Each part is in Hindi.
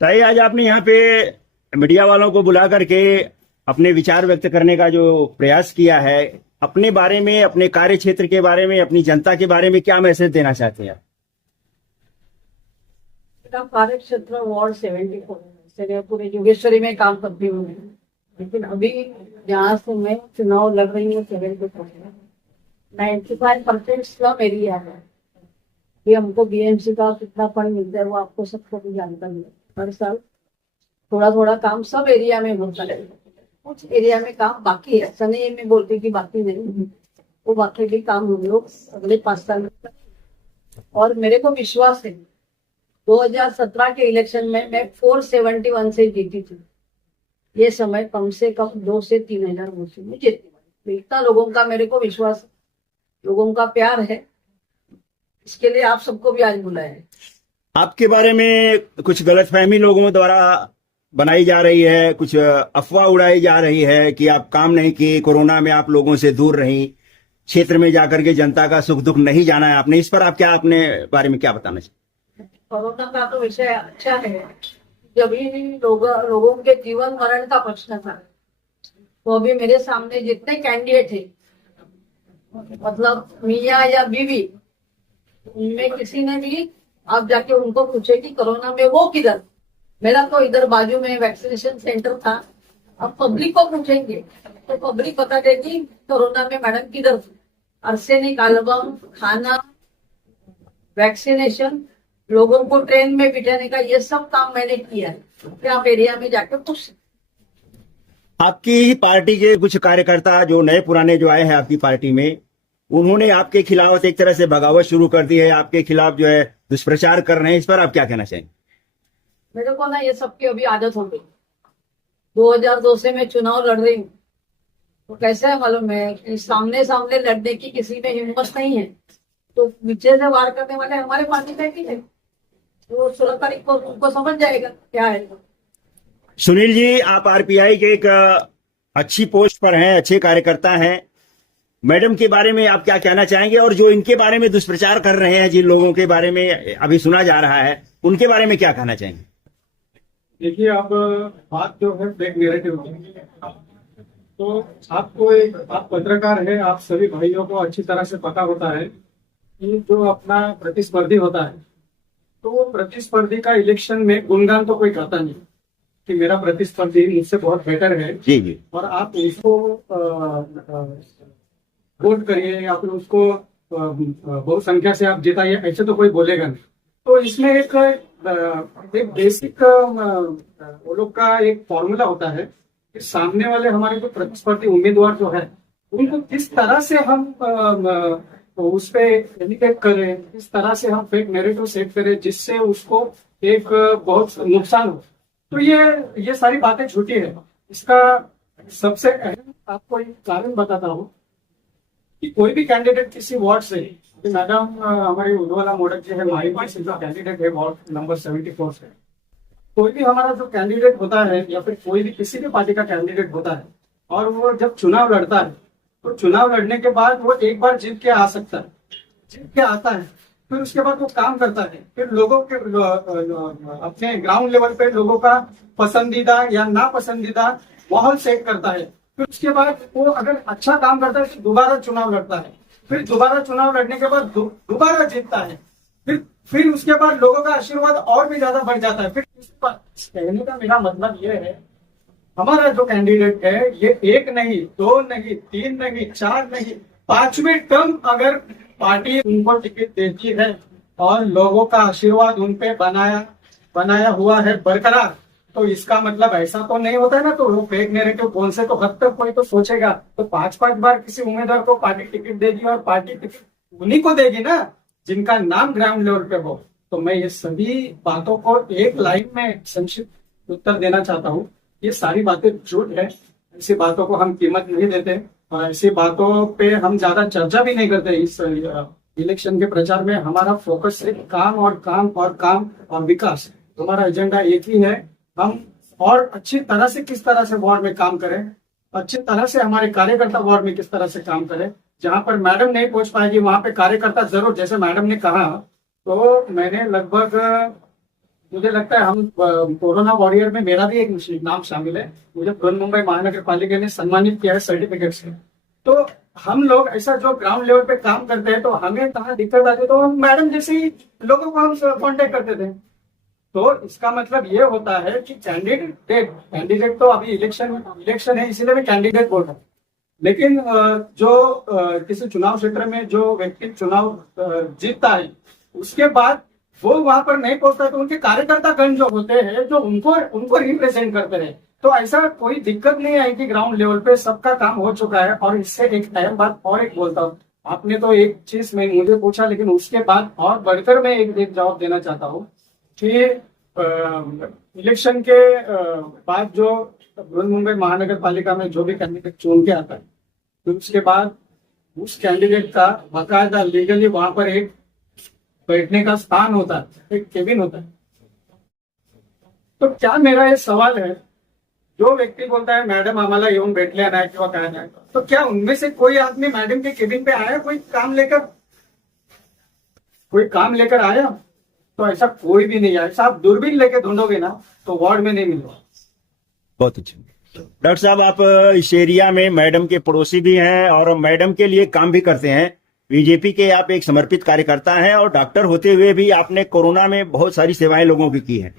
ताई, आज आपने यहाँ पे मीडिया वालों को बुला करके अपने विचार व्यक्त करने का जो प्रयास किया है, अपने बारे में, अपने कार्य क्षेत्र के बारे में, अपनी जनता के बारे में क्या मैसेज देना चाहते हैं? मेरा कार्य क्षेत्र वार्ड 74 है। पूरे योगेश्वरी में काम करती हूँ मैं। लेकिन अभी जहाँ से मैं चुनाव लड़ रही हूँ 74 में 95% स्लम एरिया है। ये हमको बीएमसी का कितना फंड मिलता है वो आपको सबको भी जानकारी है। हर साल थोड़ा थोड़ा काम सब एरिया में होता है। कुछ एरिया में काम बाकी है, ऐसा नहीं मैं बोलती कि बाकी नहीं, वो बाकी भी काम हम लोग अगले 5 साल में करेंगे। और मेरे को विश्वास है 2017 के इलेक्शन में मैं 471 से जीती थी। ये समय कम से कम 2 से 3 हजार वोट से मैं जीती। इतना लोगों का मेरे को विश्वास है, लोगों का प्यार है, इसके लिए आप सबको भी आज बुलाया है। आपके बारे में कुछ गलतफहमी लोगों द्वारा बनाई जा रही है, कुछ अफवाह उड़ाई जा रही है कि आप काम नहीं किए, कोरोना में आप लोगों से दूर रही, क्षेत्र में जाकर के जनता का सुख दुख नहीं जाना है आपने। इस पर आप क्या, अपने बारे में क्या बताना चाहिए? कोरोना का तो विषय अच्छा है। जब भी लोगों के जीवन मरण का प्रश्न था, तो अभी मेरे सामने जितने कैंडिडेट थे, मतलब मियाँ या बीवी, उनमें किसी ने भी आप जाके उनको पूछे कि कोरोना में वो किधर। मेरा तो इधर बाजू में वैक्सीनेशन सेंटर था। अब पब्लिक को पूछेंगे तो पब्लिक बता देगी कोरोना में मैडम किधर थी। आर्सेनिक एल्बम, खाना, वैक्सीनेशन, लोगों को ट्रेन में बिठाने का, ये सब काम मैंने किया है। फिर आप एरिया में जाके पूछ। आपकी ही पार्टी के कुछ कार्यकर्ता जो नए पुराने जो आए हैं आपकी पार्टी में, उन्होंने आपके खिलाफ एक तरह से बगावत शुरू कर दी है, आपके खिलाफ जो है दुष्प्रचार कर रहे हैं। इस पर आप क्या कहना चाहेंगे? मेरे को ना ये सबकी अभी आदत हो गई। 2002 से मैं चुनाव लड़ रही हूँ, तो कैसे है मालूम है कि सामने सामने लड़ने की किसी में हिम्मत नहीं है, तो पीछे से वार करने वाले हमारे पार्टी में भी है। तो 16 तारीख को उनको समझ जाएगा क्या है। सुनील जी, आप आरपीआई के एक अच्छी पोस्ट पर हैं, अच्छे कार्यकर्ता हैं। मैडम के बारे में आप क्या कहना चाहेंगे, और जो इनके बारे में दुष्प्रचार कर रहे हैं, जिन लोगों के बारे में अभी सुना जा रहा है, उनके बारे में क्या कहना चाहेंगे? देखिए, अब बात जो है फेक नैरेटिव की, तो आप पत्रकार है, आप सभी भाइयों को अच्छी तरह से पता होता है कि जो अपना प्रतिस्पर्धी होता है, तो वो प्रतिस्पर्धी का इलेक्शन में गुणगान तो कोई करता नहीं कि मेरा प्रतिस्पर्धी मुझसे बहुत बेटर है। जी जी। और आप उसको वोट करिए या फिर उसको बहुसंख्या से आप जिताइए, ऐसे तो कोई बोलेगा नहीं। तो इसमें एक बेसिक वो लोग का एक फॉर्मूला होता है कि सामने वाले हमारे जो प्रतिस्पर्धी उम्मीदवार जो है, उनको किस तरह से हम उस पर एजुकेट करें, किस तरह से हम फेक नैरेटिव सेट करें जिससे उसको एक बहुत नुकसान हो। तो ये सारी बातें झूठी है। इसका सबसे अहम आपको एक कारण बताता हूँ कि कोई भी कैंडिडेट किसी वार्ड से, मैडम हमारी उज्ज्वला मोडक जी है, हमारी पास जो कैंडिडेट है वार्ड नंबर 74 से, कोई भी हमारा जो कैंडिडेट होता है या फिर कोई भी किसी भी पार्टी का कैंडिडेट होता है, और वो जब चुनाव लड़ता है, तो चुनाव लड़ने के बाद वो एक बार जीत के आ सकता है, जीत के आता है, फिर उसके बाद वो काम करता है, फिर लोगों के अपने ग्राउंड लेवल पे लोगों का पसंदीदा या नापसंदीदा माहौल सेट करता है। फिर उसके बाद वो अगर अच्छा काम करता है तो दोबारा चुनाव लड़ता है, फिर दोबारा चुनाव लड़ने के बाद दोबारा जीतता है, फिर उसके बाद लोगों का आशीर्वाद और भी ज्यादा बढ़ जाता है। फिर कहने का मेरा मतलब ये है, हमारा जो कैंडिडेट है ये 1 नहीं, 2 नहीं, 3 नहीं, 4 नहीं, 5वीं टर्म अगर पार्टी उनको टिकट देती है और लोगों का आशीर्वाद उन पे बनाया हुआ है बरकरार, तो इसका मतलब ऐसा तो नहीं होता है ना। तो वो फेक नैरेटिव कौन से तो हद तक कोई तो सोचेगा, तो 5-5 बार किसी उम्मीदवार को पार्टी टिकट देगी, और पार्टी टिकट उन्हीं को देगी ना जिनका नाम ग्राउंड लेवल पे हो। तो मैं ये सभी बातों को एक लाइन में संक्षिप्त उत्तर देना चाहता हूँ। ये सारी बातें झूठ है, ऐसी बातों को हम कीमत नहीं देते, और ऐसी बातों पे हम ज्यादा चर्चा भी नहीं करते। इस इलेक्शन के प्रचार में हमारा फोकस सिर्फ काम और काम और काम और विकास, हमारा एजेंडा एक ही है। हम और अच्छी तरह से किस तरह से वार्ड में काम करें, अच्छी तरह से हमारे कार्यकर्ता वार्ड में किस तरह से काम करें। जहां पर मैडम नहीं पहुंच पाएगी वहां पे कार्यकर्ता जरूर, जैसे मैडम ने कहा, तो मैंने लगभग मुझे लगता है हम कोरोना वॉरियर में मेरा भी एक नाम शामिल है। मुझे बृहन्मुंबई महानगर पालिका ने सम्मानित किया है सर्टिफिकेट से। तो हम लोग ऐसा जो ग्राउंड लेवल पे काम करते हैं, तो हमें कहाँ दिक्कत आती है तो हम मैडम जैसे ही लोगों को हम कांटेक्ट करते थे। तो इसका मतलब ये होता है कि कैंडिडेट तो अभी इलेक्शन है, इसीलिए मैं कैंडिडेट बोल रहा हूँ। लेकिन जो किसी चुनाव क्षेत्र में जो व्यक्ति चुनाव जीतता है, उसके बाद वो वहां पर नहीं पहुंचता, तो उनके कार्यकर्तागण जो होते हैं, जो उनको रिप्रेजेंट करते हैं, तो ऐसा कोई दिक्कत नहीं आएगी। ग्राउंड लेवल पे सबका काम हो चुका है। और इससे एक अहम बात और एक बोलता हूँ, आपने तो एक चीज में मुझे पूछा, लेकिन उसके बाद और बढ़कर मैं एक जवाब देना चाहता हूँ कि इलेक्शन के बाद जो बृहन्मुंबई महानगर पालिका में जो भी कैंडिडेट चुन के आता है, तो उसके बाद उस कैंडिडेट का बाकायदा लीगली वहां पर एक बैठने का स्थान होता है, एक केबिन होता है। तो क्या मेरा ये सवाल है, जो व्यक्ती बोलता है मैडम आम्हाला येऊन भेटल्या नाही किंवा काय नाही, तो क्या उनमें से कोई आदमी मैडम के केबिन पे आया, कोई काम लेकर आया? तो ऐसा कोई भी नहीं है। ऐसा आप दूरबीन लेके ढूंढोगे ना तो वार्ड में नहीं मिलेगा। बहुत अच्छा। डॉक्टर साहब, आप इस एरिया में मैडम के पड़ोसी भी हैं और मैडम के लिए काम भी करते हैं। बीजेपी के आप एक समर्पित कार्यकर्ता हैं और डॉक्टर होते हुए भी आपने कोरोना में बहुत सारी सेवाएं लोगों की हैं।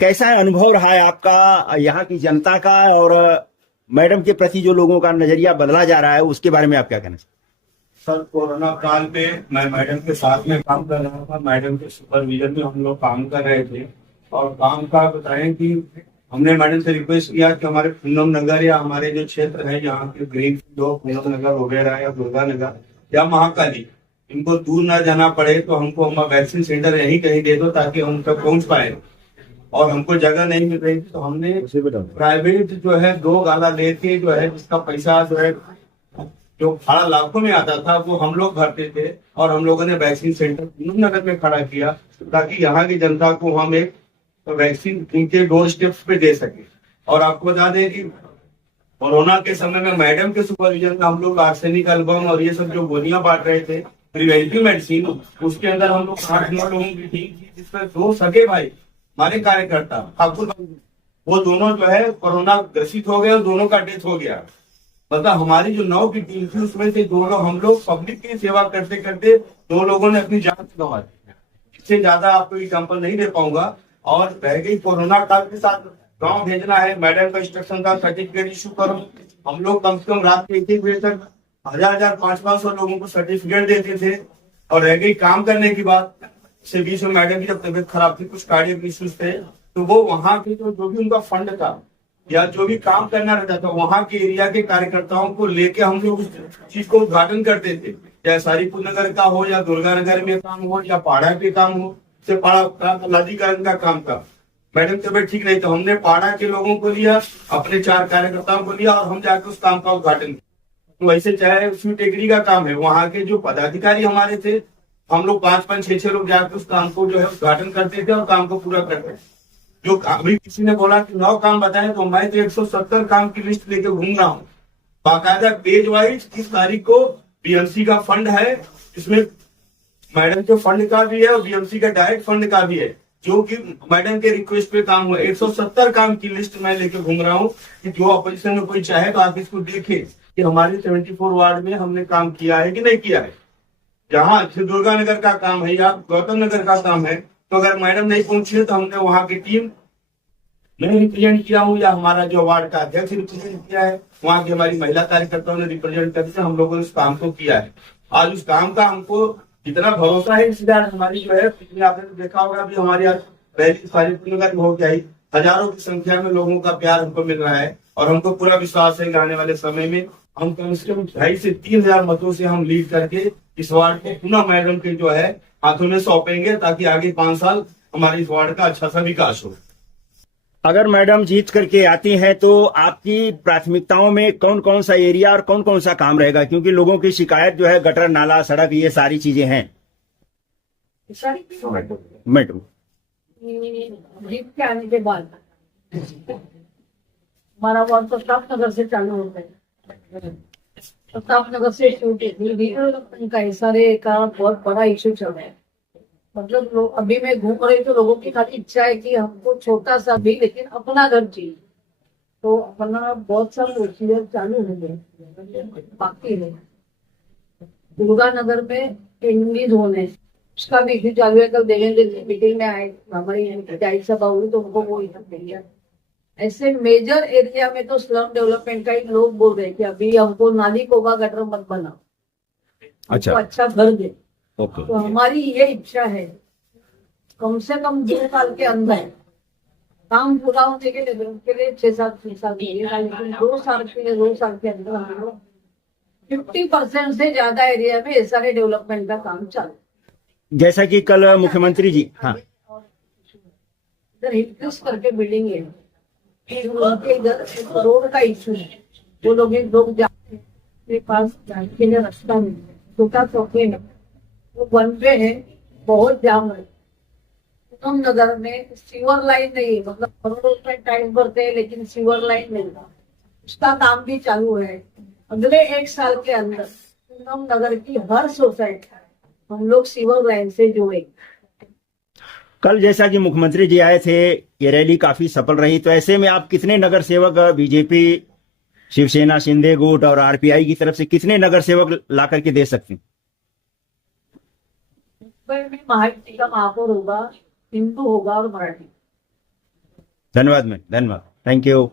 कैसा अनुभव रहा है आपका यहाँ की जनता का, और मैडम के प्रति जो लोगों का नजरिया बदला जा रहा है, उसके बारे में आप क्या कहना चाहते हैं? सर, कोरोना काल पे मैं मैडम के साथ में काम कर रहा था। मैडम के सुपरविजन में हम लोग काम कर रहे थे। और काम का बताएं कि हमने मैडम से रिक्वेस्ट किया कि हमारे पूनम नगर या हमारे जो क्षेत्र है यहाँ के ग्रीन फील्ड हो, पूनम नगर वगैरह या दुर्गा नगर या महाकाली, इनको दूर ना जाना पड़े, तो हमको हमारा वैक्सीन सेंटर यहीं कहीं दे दो ताकि हम तक पहुंच पाए। और हमको जगह नहीं मिल रही थी, तो हमने प्राइवेट जो है 2 गाला लेके जो है, जिसका पैसा जो है जो भाड़ा लाखों में आता था, वो हम लोग भरते थे। और हम लोगों ने वैक्सीन सेंटर पूनम नगर में खड़ा किया ताकि यहाँ की जनता को हम एक वैक्सीन उनके डोर स्टेप पे दे सके। और आपको बता दें कि कोरोना के समय में मैडम के सुपरविजन में हम लोग आर्सेनिक एल्बम और ये सब जो गोलियां बांट रहे थे, प्रिवेंटिव मेडिसिन, उसके अंदर हम लोग 8-9 लोगों की टीम थी, जिसमें 2 सगे भाई हमारे कार्यकर्ता ठाकुर, वो दोनों जो है कोरोना ग्रसित हो गए और दोनों का डेथ हो गया। मतलब हमारी जो 9 की टीम थी, उसमें से 2 लोग हम लोग पब्लिक की सेवा करते करते 2 लोगों ने अपनी जान गंवा दी। इससे ज्यादा आपको एग्जाम्पल नहीं दे पाऊंगा। और रह गई कोरोना काल के साथ गांव भेजना है, मैडम का इंस्ट्रक्शन था सर्टिफिकेट इशू करो। हम लोग कम से कम रात के 1-1 बजे तक 1000-1000, 500-500 लोगों को सर्टिफिकेट देते थे। और रह गई काम करने की बात, से बीच में मैडम की जब तबियत खराब थी, कुछ कार्डियक इश्यूज थे, तो वो वहां के जो भी उनका फंड था या जो भी काम करना रहता था, वहां के एरिया के कार्यकर्ताओं को लेके हम लोग उस चीज को उद्घाटन करते थे। चाहे सारीपुर नगर का हो या दुर्गा नगर में काम हो या पाड़ा के काम हो, से पाड़ा लादीकरण का काम था। मैडम तबियत ठीक नहीं, तो हमने पाड़ा के लोगों को लिया, अपने 4 कार्यकर्ताओं को लिया और हम जाकर उस काम का उद्घाटन किया। तो वैसे चाहे उसमें टेकरी का काम है, वहां के जो पदाधिकारी हमारे थे, हम लोग 5-5, 6-6 लोग जाकर उस काम को जो है उद्घाटन करते थे और काम को पूरा करते थे। जो अभी किसी ने बोला कि 9 काम बताए, तो मैं तो 170 काम की लिस्ट लेके घूम रहा हूँ बाकायदा पेज वाइज। किस तारीख को बीएमसी का फंड है, इसमें मैडम के फंड का भी है और बीएमसी का डायरेक्ट फंड का भी है, जो कि मैडम के रिक्वेस्ट पे काम हुआ। 170 काम की लिस्ट मैं लेके घूम रहा हूँ कि जो अपोजिशन में कोई चाहे तो आप इसको देखे कि हमारे 74 वार्ड में हमने काम किया है कि नहीं किया है। जहाँ दुर्गा नगर का काम है या गौतम नगर का काम है, तो अगर मैडम नहीं पहुंची है तो हमने वहां की टीम मैं रिप्रेजेंट किया हूँ या हमारा जो वार्ड का अध्यक्ष रिप्रेजेंट किया है, वहां की हमारी महिला कार्यकर्ताओं ने रिप्रेजेंट करके हम लोगों ने उस काम को किया है। आज उस काम का हमको इतना भरोसा है, इसलिए हमारी जो है, पिछले आपने तो देखा होगा अभी हमारी रैली सारीपुर नगर में हो गई, हजारों की संख्या में लोगों का प्यार हमको मिल रहा है। और हमको पूरा विश्वास है कि आने वाले समय में हम कम से कम 2,500 से 3,000 मतों से हम लीड करके इस वार्ड को पुनः मैडम के जो है हाथों में सौंपेंगे, ताकि आगे 5 साल हमारे इस वार्ड का अच्छा सा विकास हो। अगर मैडम जीत करके आती हैं तो आपकी प्राथमिकताओं में कौन कौन सा एरिया और कौन कौन सा काम रहेगा? क्योंकि लोगों की शिकायत जो है गटर, नाला, सड़क, ये सारी चीजें हैं। मैडम जीत के आने के बाद हमारा वार्ड प्रताप नगर से चालू होता है। प्रताप नगर से उनका सारे का बहुत बड़ा इश्यू चल रहा है। मतलब लोग अभी मैं घूम रही तो लोगों की खाली इच्छा है कि हमको छोटा सा भी लेकिन अपना घर चाहिए। तो अपना बहुत सारे प्रोसीजर चालू हो गए, बाकी है। दुर्गा नगर में इंग्लिश होने उसका भी इश्यू चालू है। कल देवेंद्र जी मीटिंग में आए, हमारी जाहिर सभा हुई तो उनको वो इधर दिया। ऐसे मेजर एरिया में तो स्लम डेवलपमेंट का ही लोग बोल रहे हैं कि अभी हमको नाली कोगा गटर मत बनाओ, अच्छा। हमको अच्छा घर दे। ओके। तो हमारी ये इच्छा है कम से कम 2 साल के अंदर काम पूरा होने के लिए उनके लिए 6-7 साल लगेगा, लेकिन 2 साल के अंदर हम लोग 50% से ज्यादा एरिया में इस सारे डेवलपमेंट का काम चालू। जैसा कि कल मुख्यमंत्री जी, हाँ, इधर हिटलिस्ट करके बिल्डिंग है, फिर उनके इधर रोड का इशू है। वो लोग जाते हैं, मेरे पास जाने के लिए रास्ता नहीं है, छोटा चौके है, वो वन वे है, बहुत जाम है। पूनम नगर में सीवर लाइन नहीं, मतलब करोड़ों रुपए टैक्स भरते हैं लेकिन सीवर लाइन नहीं था, उसका काम भी चालू है। अगले 1 साल के अंदर पूनम नगर की हर सोसाइटी हम लोग सीवर लाइन से जोड़ेंगे। कल जैसा कि मुख्यमंत्री जी आए थे, ये रैली काफी सफल रही, तो ऐसे में आप कितने नगर सेवक बीजेपी, शिवसेना, शिंदे गुट और आरपीआई की तरफ से कितने नगर सेवक ला करके दे सकते हैं? मुंबई में महायुति का महापौर होगा, हिंदू होगा और मराठी। धन्यवाद मैम, धन्यवाद, थैंक यू।